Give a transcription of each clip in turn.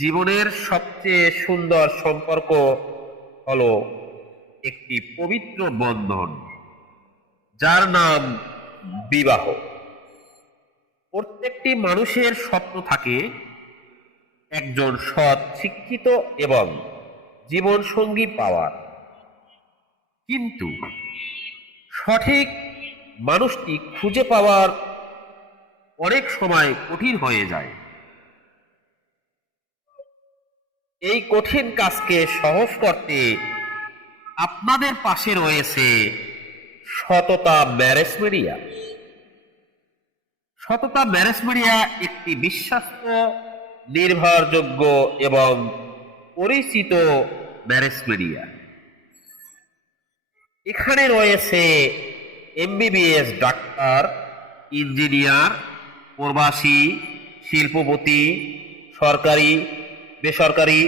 জীবনের সবচেয়ে সুন্দর সম্পর্ক হলো একটি পবিত্র বন্ধন, যার নাম বিবাহ। প্রত্যেকটি মানুষের স্বপ্ন থাকে একজন সৎ, শিক্ষিত এবং জীবনসঙ্গী পাওয়ার। কিন্তু সঠিক মানুষটি খুঁজে পাওয়ার অনেক সময় কঠিন হয়ে যায়। এই কঠিন কাজকে সহজ করতে আপনাদের পাশে রয়েছে সততা ম্যারেজ মিডিয়া। সততা ম্যারেজ মিডিয়া একটি বিশ্বস্ত, নির্ভরযোগ্য এবং পরিচিত ম্যারেজ মিডিয়া। এখানে রয়েছে এমবিবিএস ডাক্তার, ইঞ্জিনিয়ার, প্রবাসী, শিল্পপতি, সরকারি, বেসরকারি,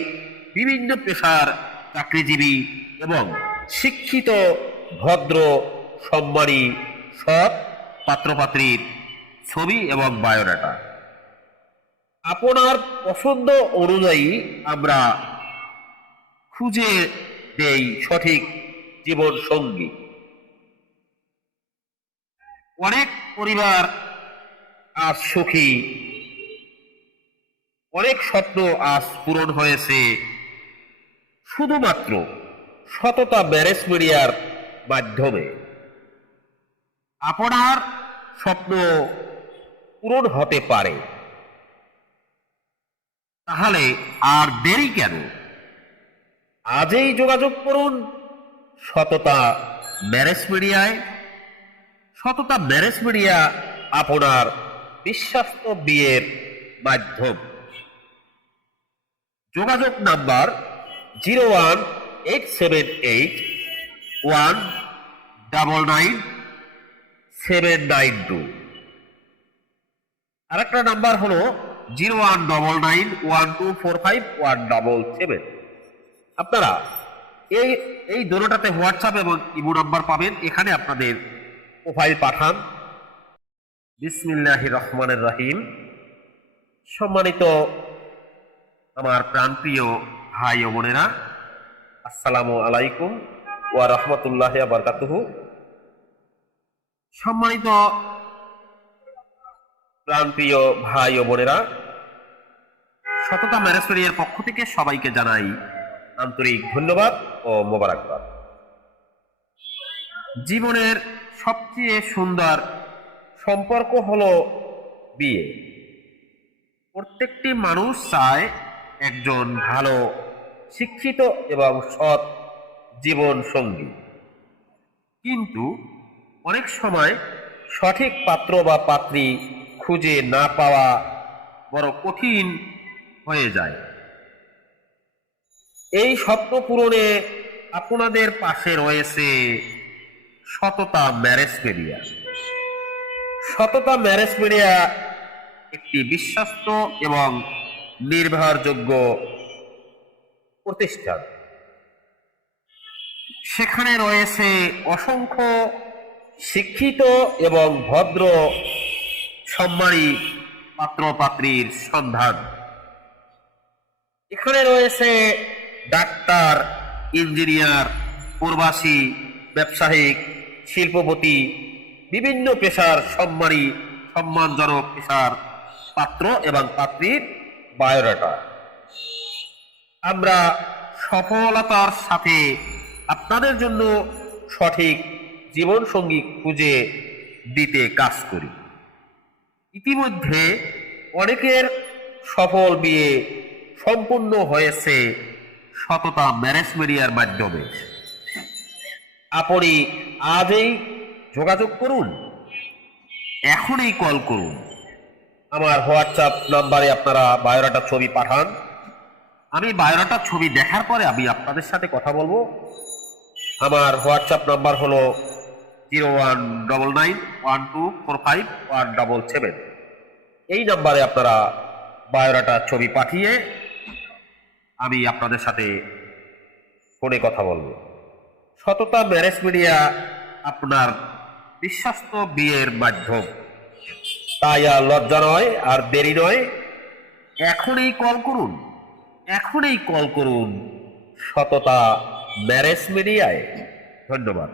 বিভিন্ন পেশার চাকরিজীবী এবং শিক্ষিত, ভদ্র, সম্মানী, সৎ পাত্রপাত্রীর ছবি এবং বায়োডাটা। আপনার পছন্দ অনুযায়ী আমরা খুঁজে দেই সঠিক জীবন সঙ্গী। অনেক পরিবার আজ সুখী, অনেক স্বপ্ন আজ পূরণ হয়েছে শুধুমাত্র সততা ম্যারেজ মিডিয়ার মাধ্যমে। আপনার স্বপ্ন পূরণ হতে পারে, তাহলে আর দেরি কেন? আজই যোগাযোগ করুন সততা ম্যারেজ মিডিয়ায়। সততা ম্যারেজ মিডিয়া আপনার বিশ্বস্ত বিয়ের মাধ্যম। যোগাযোগ নাম্বার 01878199792। আর একটা নাম্বার হলো 01991245177। আপনারা এই এই দোনোটাতে হোয়াটসঅ্যাপ এবং ইমো নাম্বার পাবেন। এখানে আপনাদের প্রোফাইল পাঠান। বিসমিল্লাহির রহমানির রহিম। সম্মানিত আমার প্রাণপ্রিয় ভাই ও বোনেরা, আসসালামু আলাইকুম ওয়া রাহমাতুল্লাহি ওয়া বারাকাতুহু। সম্মানিত প্রাণপ্রিয় ভাই ও বোনেরা, সততা ম্যারেজ মিডিয়ার পক্ষ থেকে সবাইকে জানাই আন্তরিক ধন্যবাদ ও মোবারকবাদ। জীবনের সবচেয়ে সুন্দর সম্পর্ক হলো বিয়ে। প্রত্যেকটি মানুষ চায় একজন ভালো, শিক্ষিত এবং সৎ জীবন সঙ্গী। কিন্তু অনেক সময় সঠিক পাত্র বা পাত্রী খুঁজে না পাওয়া বড় কঠিন হয়ে যায়। এই স্বপ্ন পূরণে আপনাদের পাশে রয়েছে সততা ম্যারেজ মিডিয়া। সততা ম্যারেজ মিডিয়া একটি বিশ্বস্ত এবং নির্ভরযোগ্য প্রতিষ্ঠান। সেখানে রয়েছে অসংখ্য শিক্ষিত এবং ভদ্র, সম্মানী পাত্রপাত্রীর সন্ধান। এখানে রয়েছে ডাক্তার, ইঞ্জিনিয়ার, প্রবাসী, ব্যবসায়িক, শিল্পপতি, বিভিন্ন পেশার সম্মানজনক পেশার পাত্র এবং পাত্রীর বায়োডাটা। আমরা সফলতার সাথে আপনাদের জন্য সঠিক জীবনসঙ্গী খুঁজে দিতে কাজ করি। ইতিমধ্যে অনেকের সফল বিয়ে সম্পূর্ণ হয়েছে সততা ম্যারেজ মিডিয়ার মাধ্যমে। আপনি আজই যোগাযোগ করুন, এখনই কল করুন। আমার হোয়াটসঅ্যাপ নাম্বারে আপনারা বায়োডাটার ছবি পাঠান। আমি বায়োডাটার ছবি দেখার পরে আমি আপনাদের সাথে কথা বলবো। আমার হোয়াটসঅ্যাপ নাম্বার হলো 01991245177। এই নাম্বারে আপনারা বায়োডাটার ছবি পাঠিয়ে আমি আপনাদের সাথে ফোনে কথা বলবো। সততা ম্যারেজ মিডিয়া আপনার বিশ্বস্ত বিয়ের মাধ্যম। তাই আর লজ্জা নয়, আর দেরি নয়, এখনই কল করুন। এখনই কল করুন সততা ম্যারেজ মিডিয়ায়। ধন্যবাদ।